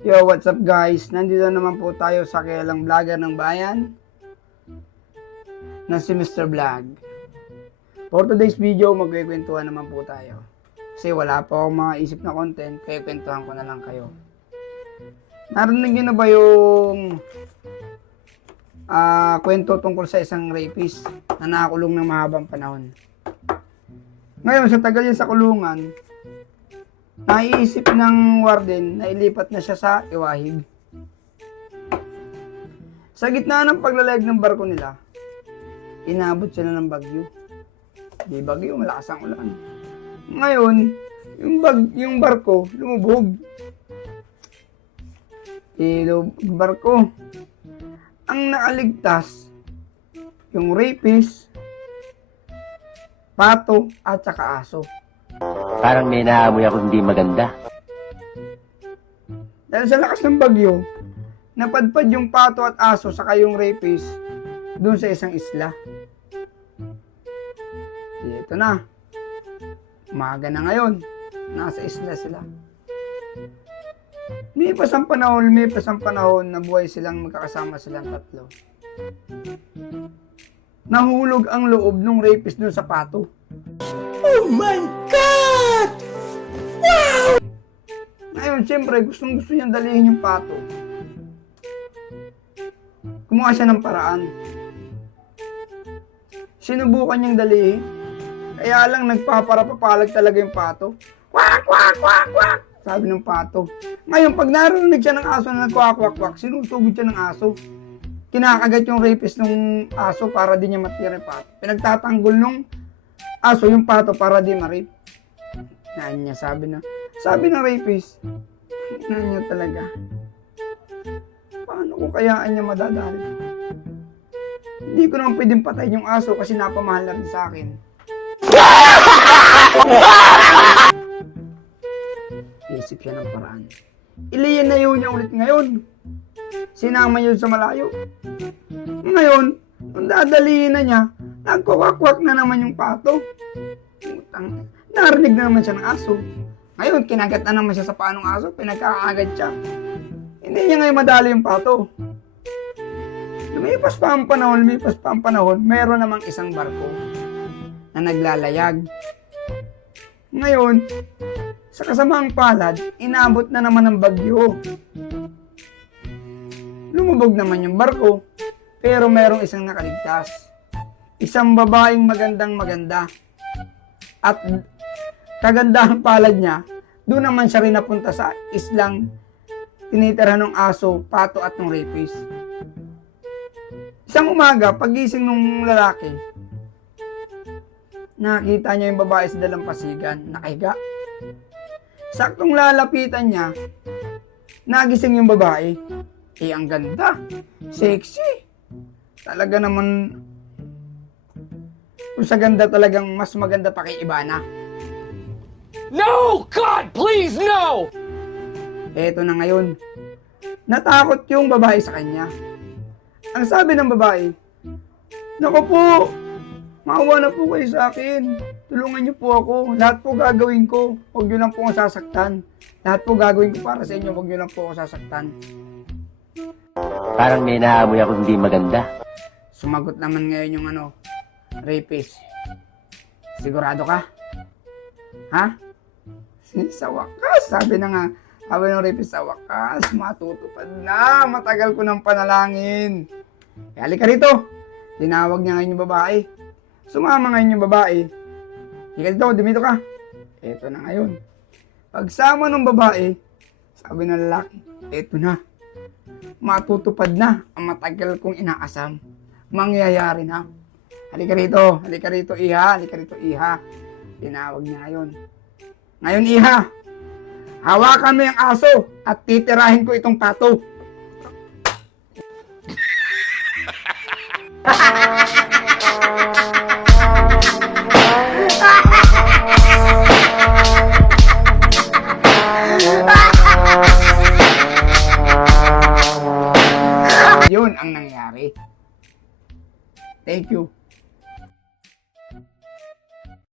Yo, what's up guys? Nandito naman po tayo sa kilalang vlogger ng bayan na si Mr. Vlog. For today's video, magkikwentuhan naman po tayo. Kasi wala pa akong mga isip na content, kaya kwentuhan ko na lang kayo. Narinig niyo na ba yung kwento tungkol sa isang rapist na nakakulong ng mahabang panahon? Ngayon, sa tagal niya sa kulungan, naiisip ng warden na ilipat na siya sa Iwahig. Sa gitna ng paglalayag ng barko nila, inabot sila ng bagyo. Di bagyo, malakas ang ulan. Ngayon, yung barko lumubog. Yung barko. Ang nakaligtas, yung rapist, pato, at saka aso. Parang may naamoy ako hindi maganda. Dahil sa lakas ng bagyo, napadpad yung pato at aso saka yung rapist doon sa isang isla. Dito na. Umaga na ngayon. Nasa isla sila. May pasang panahon na buhay silang magkakasama silang tatlo. Nahulog ang loob ng rapist doon sa pato. Oh my God! Wow! Ngayon, siyempre, gusto niyang dalihin yung pato. Kumuha siya ng paraan. Sinubukan niyang dalihin. Kaya lang, nagpaparapapalag talaga yung pato. Kwak, kwak, kwak, kwak! Sabi ng pato. Ngayon, pag narinig siya ng aso na nagkwak, kwak, kwak, sinusugod siya ng aso. Kinakagat yung rapist ng aso para di niya matira yung pato. Pinagtatanggol nung aso yung pato para di ma-rape. Yan niya, sabi ng rapist, yan niya talaga. Paano ko kayaan niya madadali? Hindi ko naman pwedeng patayin yung aso kasi napamahal na rin sa akin. Isip siya ng paraan. Iliyan na yun niya ulit ngayon. Sinama yun sa malayo. Ngayon, nung dadalihin na niya, nagkwakwak na naman yung pato. Narinig na naman siya ng aso. Ngayon, kinagat na naman siya sa paanong aso, pinagkakaagad siya. Hindi niya ngayon madali yung pato. Lumipas pa ang panahon, meron namang isang barko na naglalayag. Ngayon, sa kasamaang palad, inabot na naman ng bagyo. Lumubog naman yung barko, pero merong isang nakaligtas. Isang babaeng magandang-maganda. At kagandahan palad niya, doon naman siya rin napunta sa islang tinitirhan ng aso, pato at ng rapist. Isang umaga, pagising ng lalaki, nakita niya yung babae sa dalampasigan, nakahiga. Saktong lalapitan niya, nagising yung babae. Ang ganda, sexy. Talaga naman, kung sa ganda talagang mas maganda pa kay Ibana. No! God, please, no! Eto na ngayon. Natakot yung babae sa kanya. Ang sabi ng babae, "Naku po, maawa na po kayo sa akin. Tulungan niyo po ako. Lahat po gagawin ko. Huwag niyo lang po akong sasaktan. Lahat po gagawin ko para sa inyo. Huwag niyo lang po ako sasaktan." Parang may naamoy ako hindi maganda. Sumagot naman ngayon yung rapist. "Sigurado ka? Ha?" Sa wakas, sabi ng rapist, sa wakas, matutupad na. Matagal ko ng panalangin. Halika rito. Tinawag niya ngayon yung babae. Sumama ngayon yung babae. Halika dito, dumito ka. Eto na ngayon. Pagsama ng babae, sabi ng lalaki, eto na. Matutupad na ang matagal kong inaasam. Mangyayari na. Halika rito, iha. Halika rito, iha. Tinawag niya ngayon. Ngayon, iha, hawakan mo yung aso at titirahin ko itong pato. Yun ang nangyari. Thank you.